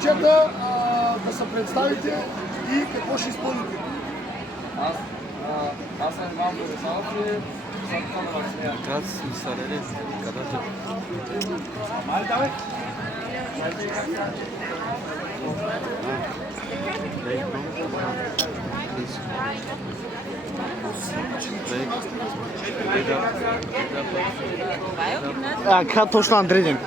момчета да се представите и какво ще изпълните. Аз съм Иван Борисов и съм на вакциниран. Град Мисарели, където? Как точно Андредин?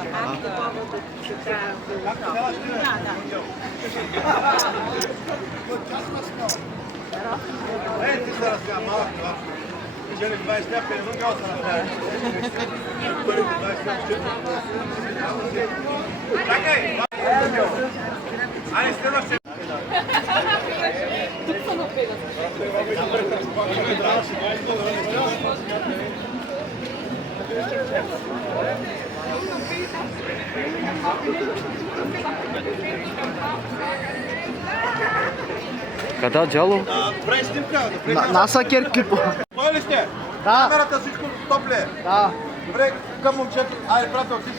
Къде джало? Добре, снимка. Наса Керкипо. Той ли сте? Да. Камерата всичко стоп ли е? Да. Добре, към момчето. Айде, прател си.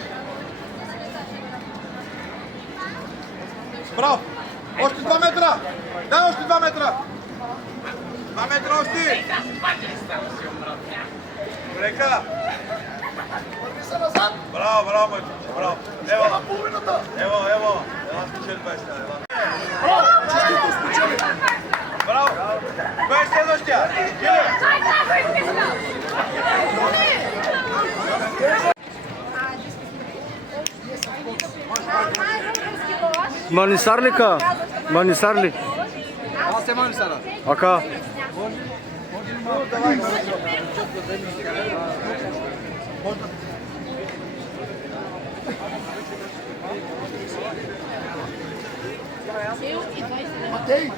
Браво! Още 2 метра! Дай още 2 метра! 2 метра още! Добрека! Браво, браво, мъче! Браво! Ево! Ево, ево! Ела спечели 20 лева. Браво! Честито спечели! Браво! Кой е следващия? Манисарлика? Манисарли? Аз се Манисара. Ака? Матей,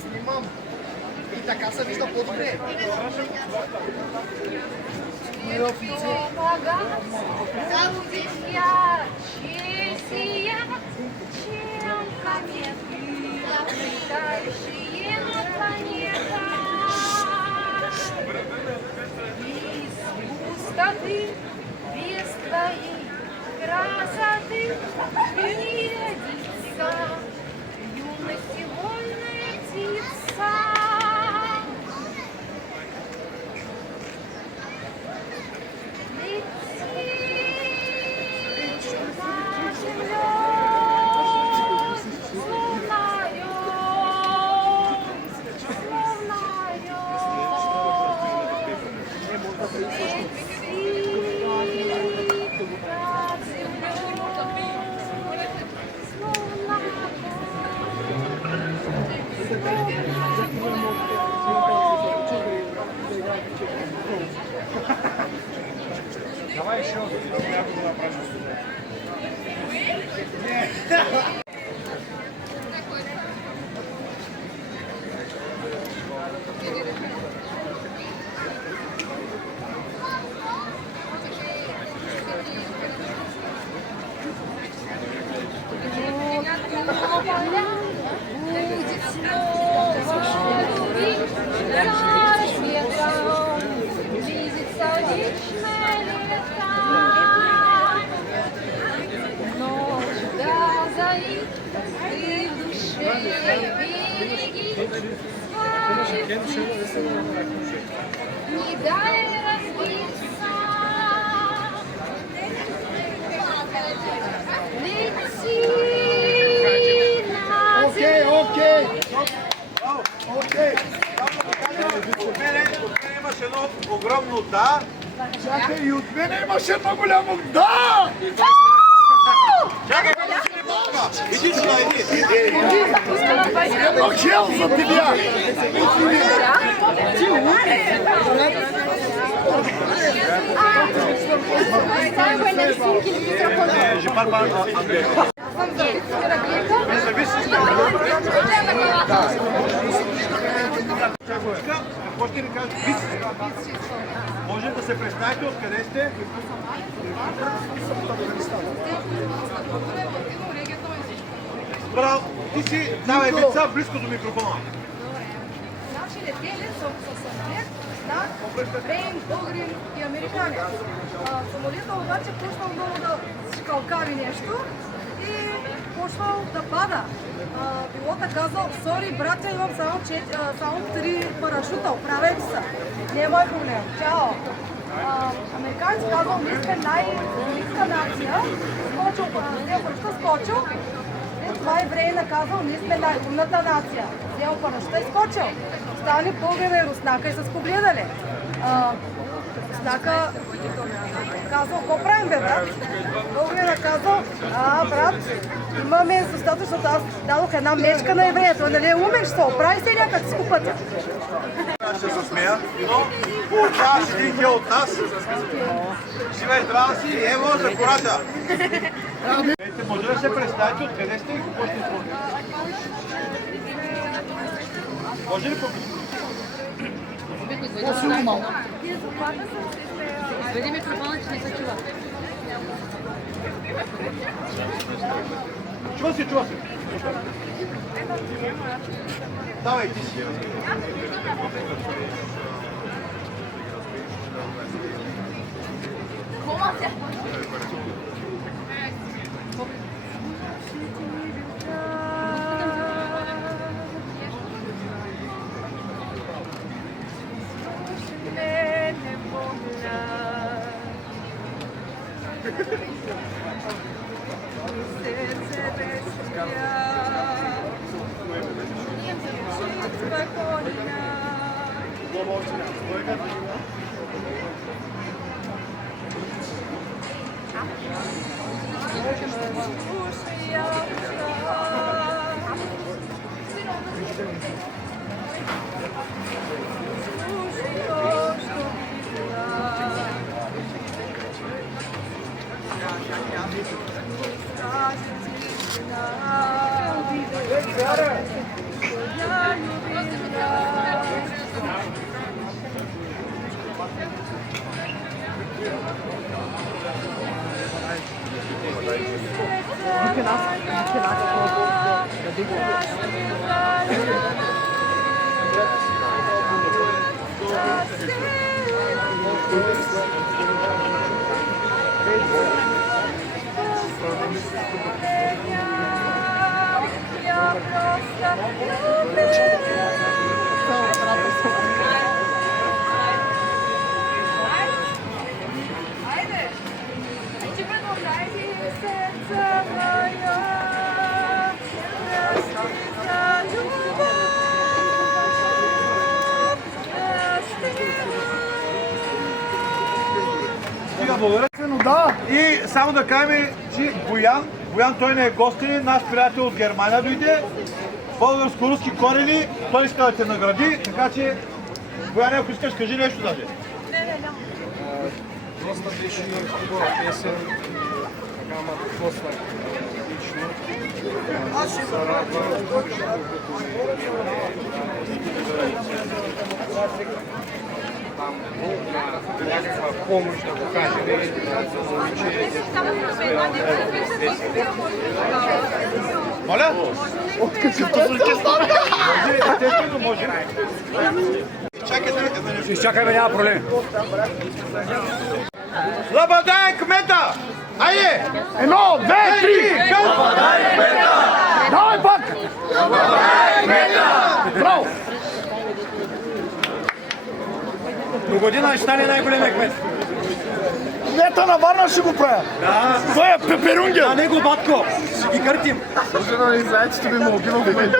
снимам. И така се вижда по-добре. Там здесь я честия, чем кометы, летающие на планетах. Из пустоты, без твоей красоты, не родится юности вольная птица. Давай еще. Будет снова любить, рассветом близится вечное лето. Ночь до зари, ты в душе береги свою птицу, не дай разбиться. Лети на Окей. От мене имаш едно огромно да. Чакай, и от мене имаше едно голямо да! Чакай, иди сюда, иди. Едно чел за тебя! Je parle pas anglais. Какво ще ни кажеш? Може да се представите откъде сте? Браво! Ти си, давай деца близко до микрофона. Значи летели с самолет на Рейн, българин и американец. Самолета обаче почнал много да скалкави нещо и почна почвал да пада. Пилота казал, сори, братя, имам само 3 парашута, оправете се. Не е мой проблем. Чао. Американец казал, ние сме най-ниска нация. Скочил, взел парашута, скочил. Това евреина казал, ние сме най-умната нация. Взел парашута и скочил. Стане българа и руснака и са спогледали. Руснака казал, какво правим, бе, брат? Българина казал, брат, имаме достатъчно, защото аз дадох една мечка на еврея. Той нали е умен, ще се оправи се някак с купата. Ще се смея, но получаваш един хил от нас. Живей здрава си, ево за кората. Може да се представите откъде сте и какво ще изпълните? Може ли Изведи микрофона, че не се чува. Чува се, чува се. Давай, ти си. И само да кажем, че Боян той не е гостин, наш приятел от Германия дойде, българско-руски корени, той иска да те награди, така че Боян, ако искаш, кажи нещо даже. Доста беше хубава песен, така ма доста лично. Аз ще се радвам, там някаква помощ да го кажем, Моля? Откъдето звучи стане? Може, естествено може. Чакайте, Изчакай, няма проблеми. Слободай кмета! Айде! 1, 2, 3! Слободай кмета! Давай пак! Слободай кмета! Браво! До година ще стане най-големия кмет. Кмета на Варна ще го правя. Да. Това е пеперунгел. А не го, батко. Ще ги къртим. Жена не знае, че ти би му убил в момента.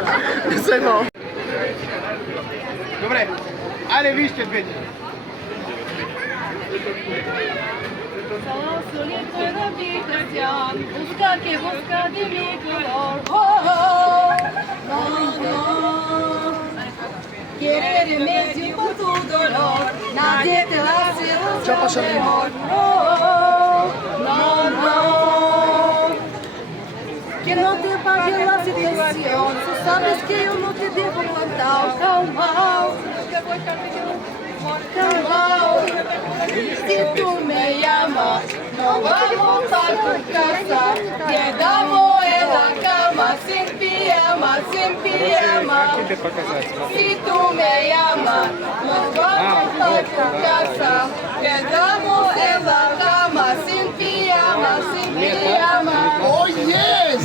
Добре, айде вижте двете. Querer remédio por tudo dolor, na dieta lá se usa amor. No. Que não te pague la situación, tú sabes que yo no te dejo plantar. Calma. Si tú me llamas, no vamos a tu casa. Quedamos en la cama, sin pijama. Si tú me llamas, nos vamos a tu casa. Quedamos en la cama, sin pijama. Oh yes!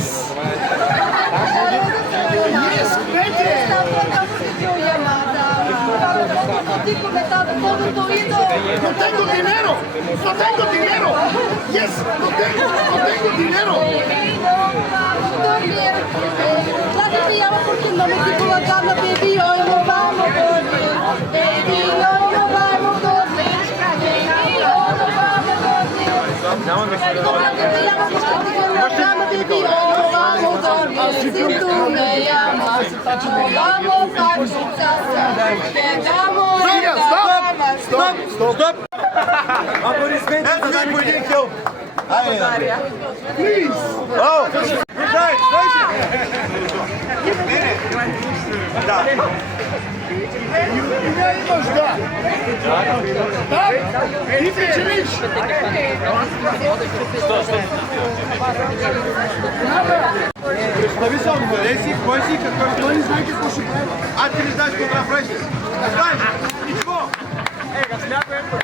todo ido. No tengo dinero. No tengo dinero. Yes, no tengo dinero. Baby, no vamos a dormir. La que me llama porque no me quito la gana, baby, hoy no vamos a dormir. Baby, hoy no vamos a dormir. Baby, hoy no vamos a dormir. La que me llama porque no me quito la gana, baby, hoy no vamos a dormir. Si tú me llamas, no vamos a disfrutar. Quedamos en la cama. Stop! Everything we need to. Please! Oh! Right, Da. А ты не знаешь, куда пройти? Знаешь? Ничего!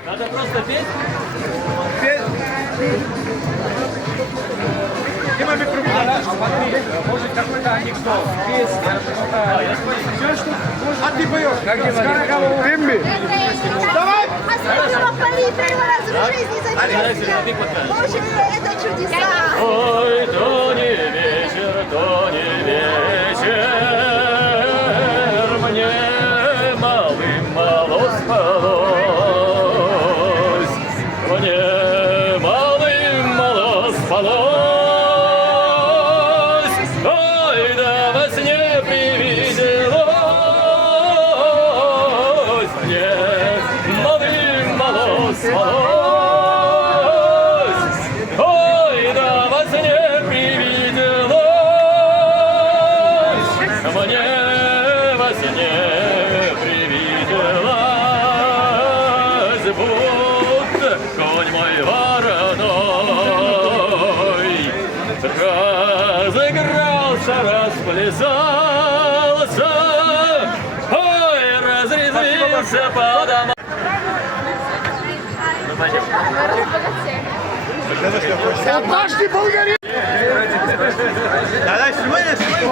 Надо просто петь. Има ми пробудать. Может какой-то анекдот, песня. А ты поешь? Тимми. Давай! Боже, это чудеса! Ой, то не вечер, мне малым мало спалось, мне малым мало спалось, ой, да во сне привиделось, мне малым мало спалось, ой, да во сне привиделось, мне во сне привиделось, будто конь мой вороной разыгрался, расплясался, ой, разрезвился по домам. Однажды Болгария. Да, снимай, снимай.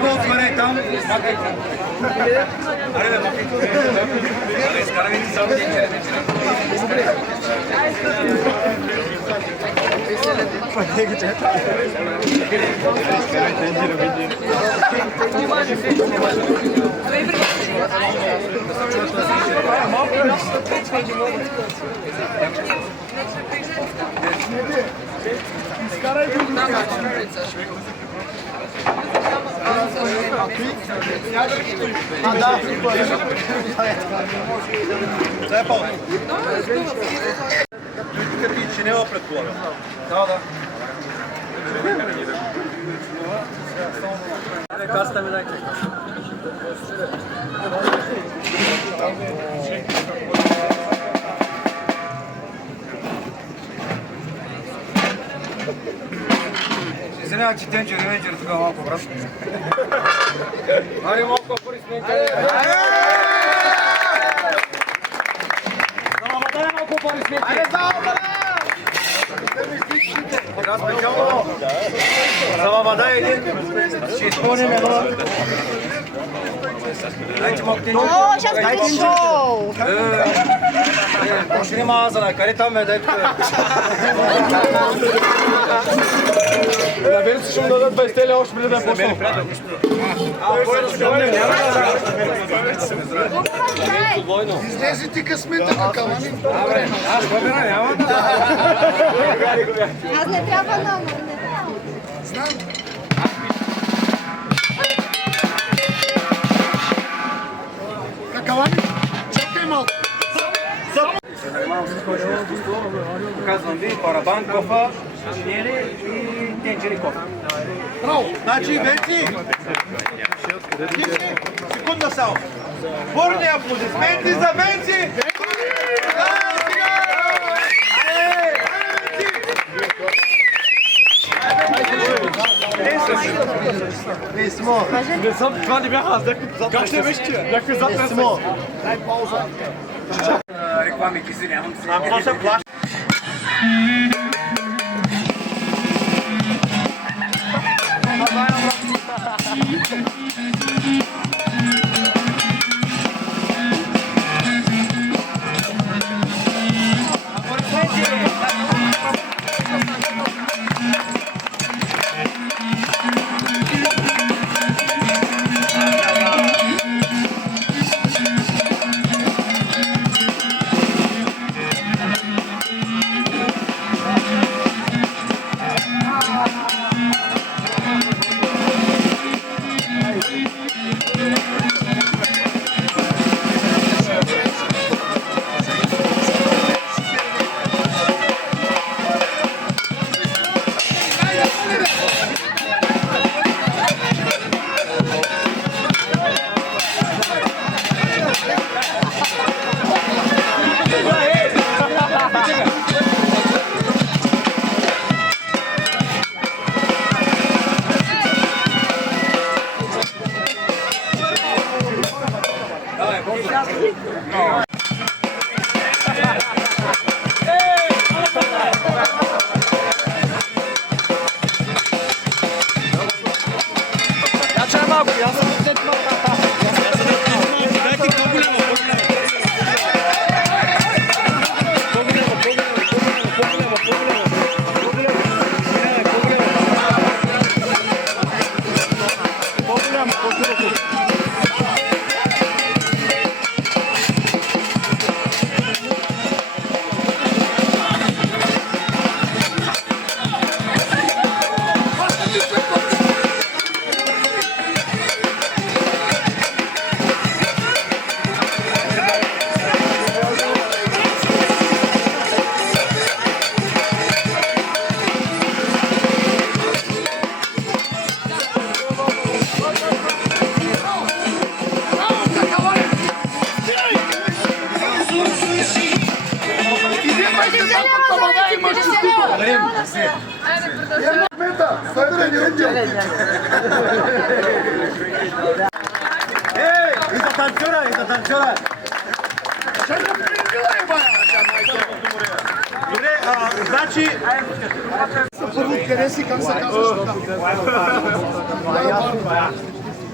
Гол смотри там. Дай пауза. Людика ти чинела предполагам. Да. Извинявай, че Тенчо Ревенчер тук малко брат. Ари малко аплодисменти. За Мамадан малко аплодисменти. Аре за Мамадан! За Мамадан един. Ще изпълним едно. Дайте малко Тенчо. О, сейчас будет шоу! Още нема азана, къде там ме дайте? На Верци ще му дадат 20 лева още преди да е почнал. Излезе ти късмета, какавани. Аз побира, няма да. Аз не трябва много, не трябва. Знам. Какавани, чакай малко. Казвам ви, парабан, кофа, чинели и тенчери кофа. Браво. Значи, Венци, секунда само. Бурни аплодисменти за Венци! Това не бяха аз, как ще беше? Бяха зад нас. Дай пауза. Реклами киси нямам. Ама се плаща. Мета, събирай ни рънджел. И за танцора. Добре, значи... Първо, къде си, как се казваш?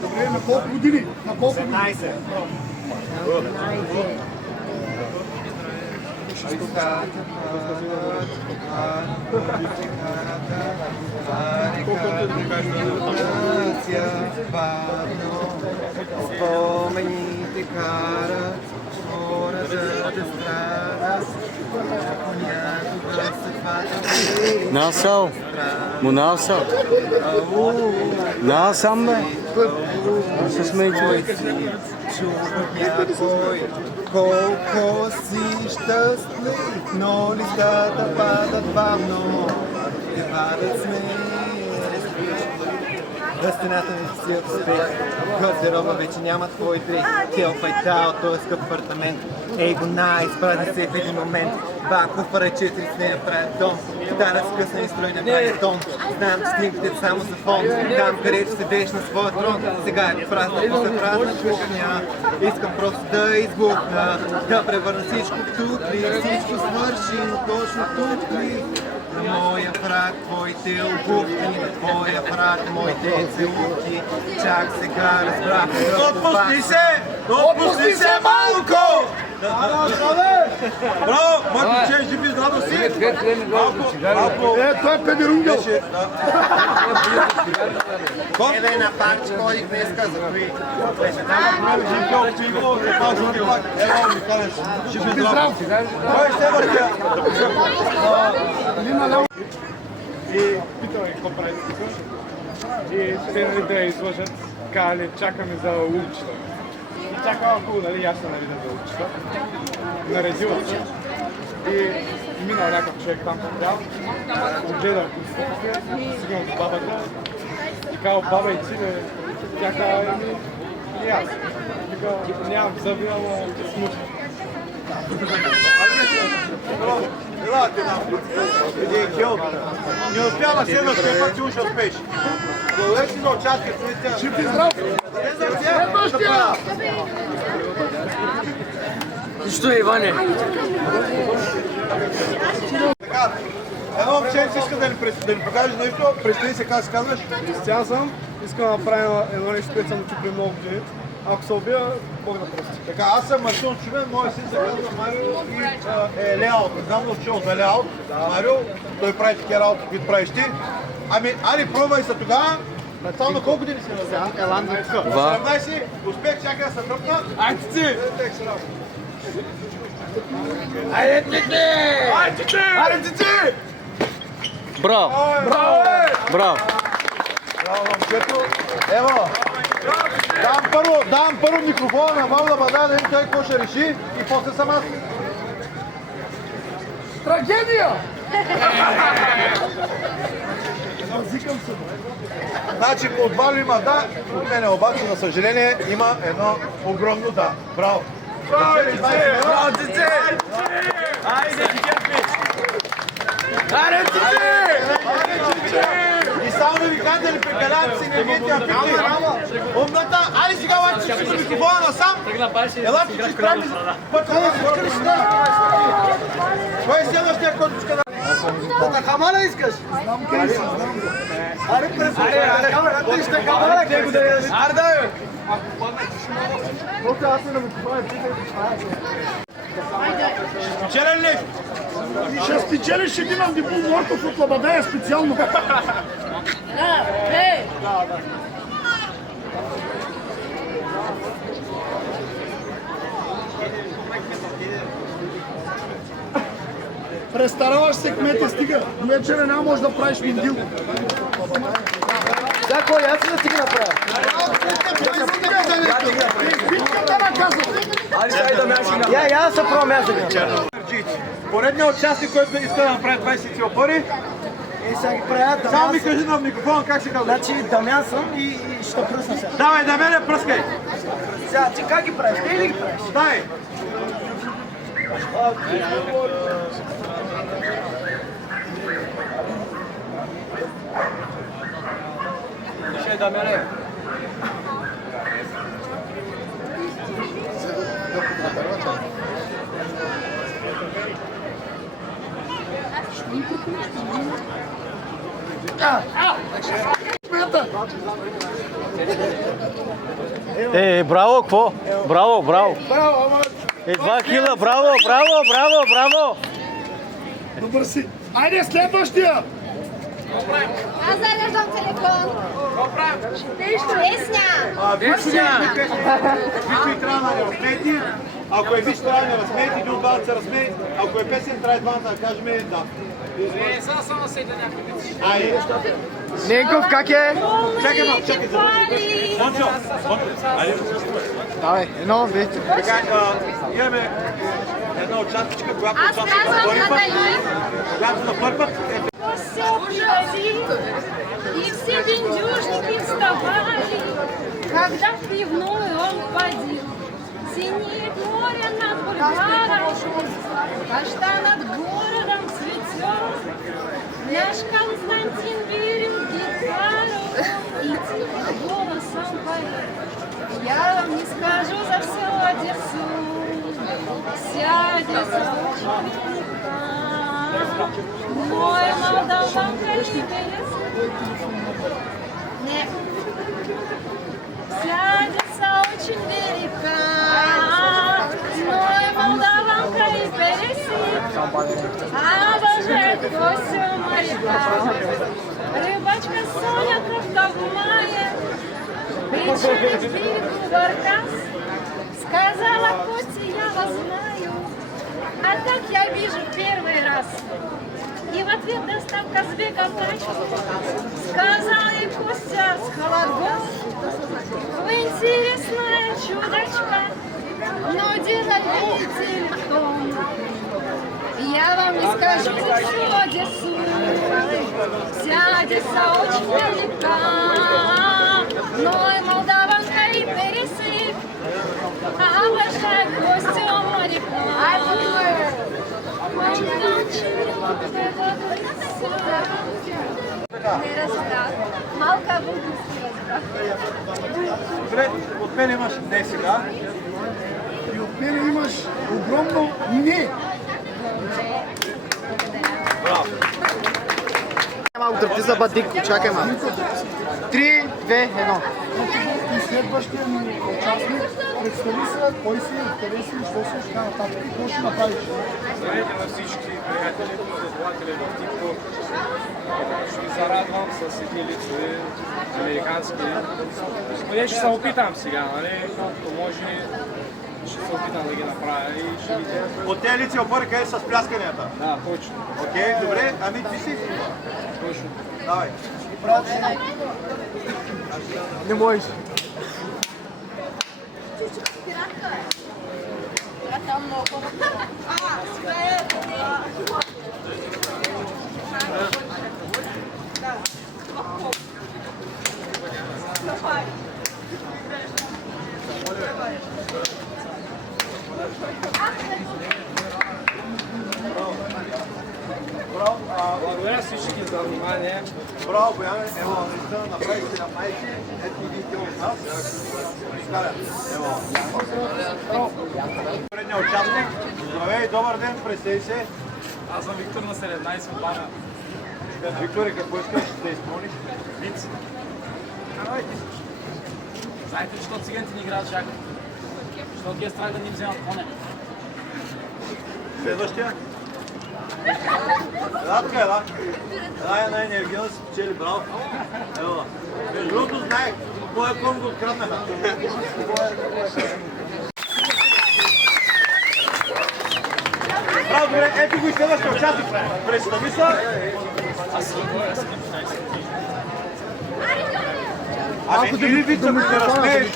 Добре, на колко години? На колко години? 19. Spomeните карат хора за да страдат. Понякога се хватат. Насал. Монасал. Насам бе. Се смейте. Чуват някой колко си щастлив, но листата падат бавно и падат смех. В стената ми си успех, гардероба вече няма твой дрехи. Тел файтал, този скъп апартамент. Ей го изпразни се в един момент. Банков ръче, 3 с нея правят дом. Китара скъсна и стройна прави тон. Знам, че снимките само за фон. Там, където седеш на своя трон. Сега е празна, после празна кухня. Искам просто да избухна, да превърна всичко в тухли. Всичко свърши, но точно тук ли? На моя прак твоите обувки, на твоя прак моите целувки. Чак сега разбрах. Отпусти се! Отпусти се малко! Браво! Мой момче, жив и здраво си! Малко! Това е педерунгел. Еве на парче ходих днеска за кои. Жив и здрав! Кой ще въртя? И питаме какво прави тук. И те да излъжат, казали, чакаме за улчета. И чакам около, нали, ясно да видя за улчета. Наредила се. И минал някакъв човек там по-прямо. Огледал конституция, сигнал до бабата. И казал, баба и ти, бе, тя казва, и аз. Така, нямам зъби, ама смуча. Елате нам, един хел. Не успява следващия път, че уж успеш. Благодаря си на участие, Християн. Жив и здрав. Следващия! Що е, Иване? Така, едно момче иска да ни покажеш нещо. Представи се как се казваш. Кристиян съм, искам да направя едно нещо, което съм учил при много години. Ако се убия, Бог да прости. Така, аз съм Марсион Чубен, моят син се казва Марио и е леаут. Не знам да учил за леаут. Марио, той прави такива работи, които правиш ти. Ами, ари, пробвай се тогава. Само на колко години си назад? Елан да иска. 17, успех, чакай да се тръпна. Айде ти! Айде ти! Браво! Браво! Браво, момчето. Ево, давам първо микрофона на Валда Бада, да видим той какво ще реши и после съм аз. Трагедия! Значи от Валю има да, от мене обаче, за съжаление, има едно огромно да. Браво! Браво, деце! Айде, Герпи! Айде, деце! И само да ви кажа да ли прекалявате си енергетия пити. Умната, айде сега лачи си микрофона насам. Ела, че ще страни пътка да се откриш да. Кой е следващия, който иска да... На хамана искаш? Знам къде си, знам. Аре, ти ще камара, къде го да видиш? Аре, да, бе! Просто аз се да му купая, Спечелен ли? Ще спечелиш един андибул Мортов от Лабадея специално. Ей! Престараваш се, кмете, стига. Вечера няма можеш да правиш миндил. кой? Аз да си ги направя. Битката на Казал. Я се пробвам аз да ги направя. Поредният участник, който иска да направи 20 опори, Сега ги правя, само ми Дамян кажи на микрофона как се казва. Значи Дамян съм и ще пръсна сега. Давай, да мене пръскай. Сега, ти как ги правиш? Ти ли ги правиш? Дай. Браво, какво? Браво, браво. 2 кила, браво, браво, браво, браво. Добър си. Айде следващия. Аз зареждам телефон. Песня. Виж трябва да не разсмейте. Ако е виж трябва да не разсмейте, един от двамата се разсмее. Ако е песен, трябва двамата да кажем да. Само седя някакви. Айде. Ненков, как е? Чакай малко, чакай. Мончо, айде. Давай, едно, две, три. Така, имаме една участничка, която Аз участва на казвам първи път. Натали. Която на първи път е Все приходи, и все бендюжники вставали, когда в пивную он ходил. Синеет море над бульваром, башта над городом цветет. Наш Константин берет гитару и тихо голосом поет. Я вам не скажу за всю Одессу, вся Одесса очень велика. Мой молдаванка не перец. Нет. Вся Одесса очень велика. Мой молдаванка и пересик. Обожает Костю моряка. Рыбачка Соня как-то в мае причалит к берегу Баркас. Сказала Костя, я вас знаю, а так я вижу первый раз. И в ответ достав Казбека тачку. Сказал ей Костя с холодком: вы интересная чудачка, но дело видите ли в том. Я вам не скажу за всю Одессу, вся Одесса очень велика. Но и молдаванка и пересык, обожает Костю моряка. Не разбрах. Малка български разбрах. Добре, от мен имаш не сега. И от мен имаш огромно не. Малко тръпти за бадик, чакай малко. 3, 2, 1. И следващия ни участник представи се кой си, къде си, що си, така нататък. Какво ще направиш? Здравейте на всички приятели, последователи в TikTok. Ще ви зарадвам с едни лицеви американски. Поне ще се опитам сега, нали? Колкото може, ще се опитам да ги направя и ще видим. От тези лици опори къде са с плясканията? Да, точно. Окей, добре, ами ти си? Точно. Давай. Не можеш. Благодаря всички за внимание. Браво, Бояне, ево, наистина направи се на майки, ето един кил от нас. Скаля, ево. Предния участник, здравей, добър ден, представи се. Аз съм Виктор на 17 от Бана. Викторе, какво искаш да изпълниш? Винци. Знаете ли, защото циганите ни играят шах? Защото ги е страх да ни вземат коне. Следващия. Радка е, да. Дай една енергия да се печели, браво. Ево. Между другото знаех, моя клон го откраднаха. Браво, добре, ето го и следващия участник. Представи се. Ами, или виц, ако не разсмееш,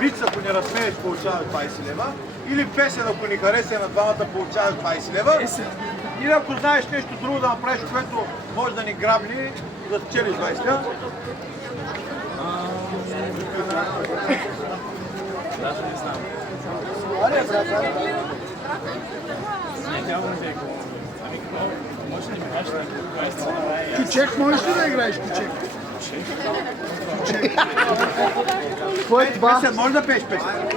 виц, ако не разсмееш, получаваш 20 лева, или песен, ако ни хареса на двамата, получаваш 20 лева, или ако знаеш нещо друго да направиш, което може да ни грабли, да спечелиш 20 лева. Даже не знам. Може ли ми кажеш на Кючек, можеш ли да играеш кючек? Какво е това? Песен, може да пееш песен?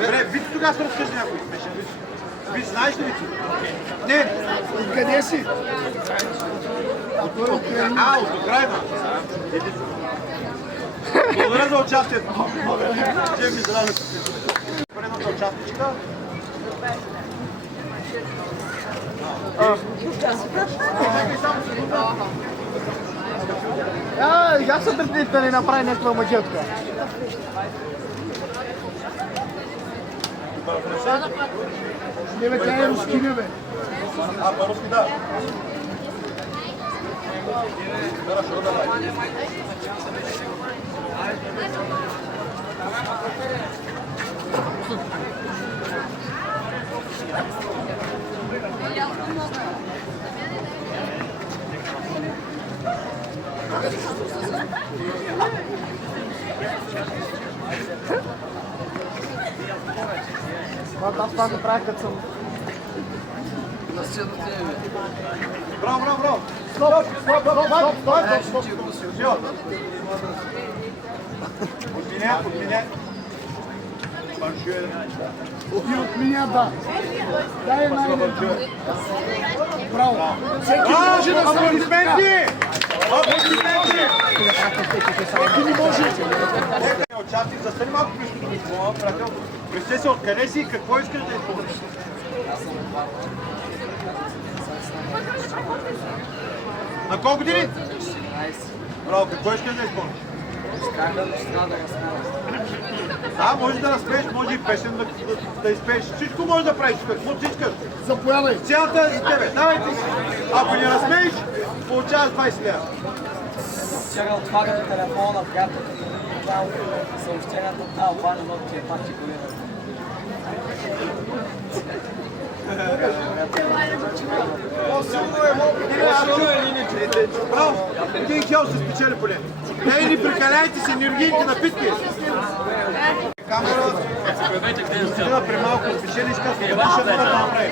Добре, виц тогава се разкажи някой песен. Виц, знаеш ли виц? Не. Къде си? От Украина. Благодаря за участието. Че ми зададе предната участничка. Чакай само секунда. Я се предвид да не направи някаква мъжетка. Не бе, тя е рускиня, бе. По-руски, да. Хорошо, давай. Това го правя като съм. Браво, браво, браво. Стоп. От меня. И от меня, да. Дай една идея. Браво. Всеки може да стане. Аплодисменти! Всеки не може. Нека участник, застани малко близко до микрофона, приятел. Представи се откъде си и какво искаш да изпълниш? На колко години? 16. Браво, какво искаш да изпълниш? Да, може да разпееш, може и песен да изпееш. Всичко може да правиш, какво ти искаш. Заповядай. Цялата е за тебе. Давайте си. Ако не разпееш, получаваш 20 лева. Вчера отварям телефона на приятелката ми, гледам съобщенията, обани много ти е партикулиран. Браво! Един хел се спечели поне. Не ни прекаляйте с енергийните напитки. Камера, да при малко спечелиш, като ще да направи.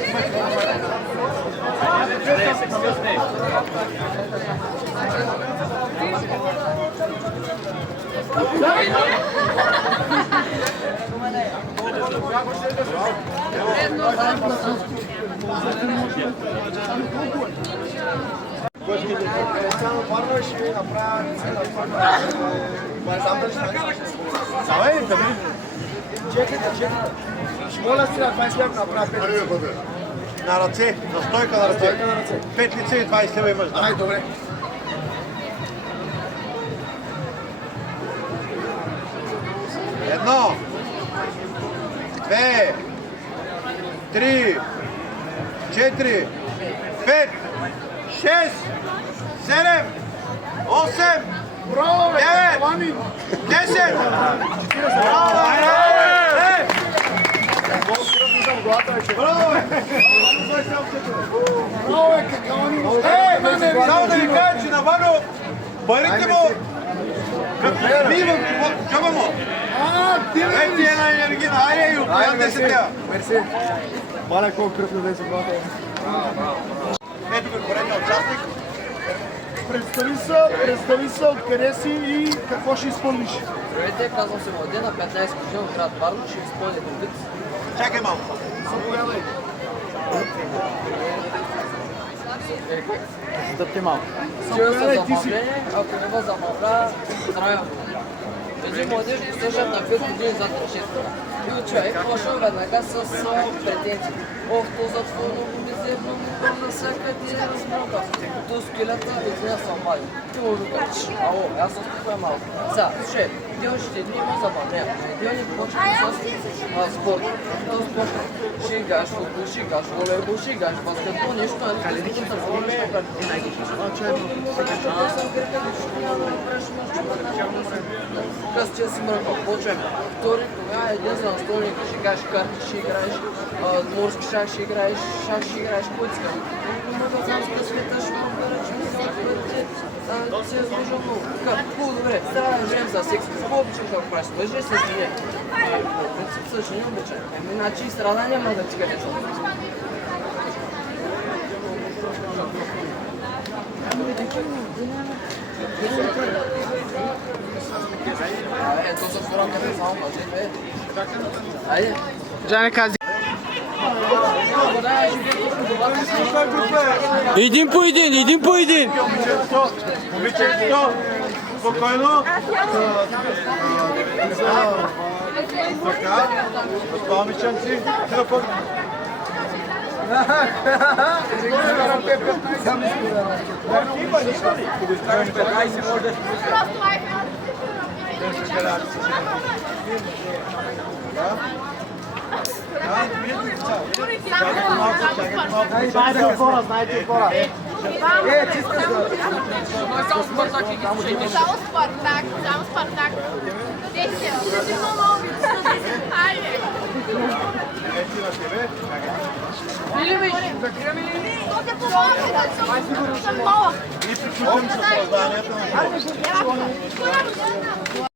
Моля си на 20 лева направя 5 лева. На ръце, на стойка на ръце. 5 лице и 20 лева имаш. Ай, добре. Едно, две, три, 4, 5, 6, 7, 8, Браво, бе! 9, 10! Браво, бе! Браво, бе! Браво, бе, какао ни го. Само да ви кажа, че на Вано парите му ми в джоба му. Ей ти една енергийна, айде и отпоян 10 лева. Мерси. Маля, колко кръвно да се брата. Ето го поредния участник. Представи се откъде си и какво ще изпълниш. Здравейте, казвам се Младен, на 15 години от град Варна, ще изпълня конвит. Чакай малко. Заповядай. Стъпте малко. Вчера се забавление, ако не го забавля, здравя. Един младеж го слежат на 5 години зад решетка. И от човек почва веднага с претенции. Ох, то затворно, мизерно, на всяка ти размръка. Като скелета излея съм бали. Ти му викаш, ало, аз съм спокоен малко. Сега, слушай, ти още дни има забавление. Неделни почва с спорт. Този спорт ще играеш футбол, ще играеш волейбол, ще играеш баскетбол, нещо, нали ти съм спорт, ще правиш Къс че си мръква, почваме. Втори, тогава един за настолник ще играеш карти, ще играеш морски шах, ще играеш шах, ще играеш куцка. Има да знам с света, ще му бъра, че ми се отвърти, си е сложил много. Така, хубаво, добре, трябва да живеем за секс. Какво обичаш да правиш? Мъже ли се жени? По принцип са жени обичай. Иначе и страда няма да ти къде съм. Ето за фора къде само мъжете. Айде. Джане кази. Един по един. Момичето, спокойно. Така, това момиченци, тръпък. Знаете хора. Само Спартак. Айде. Или виж, закриваме ли? И приключвам със създанието на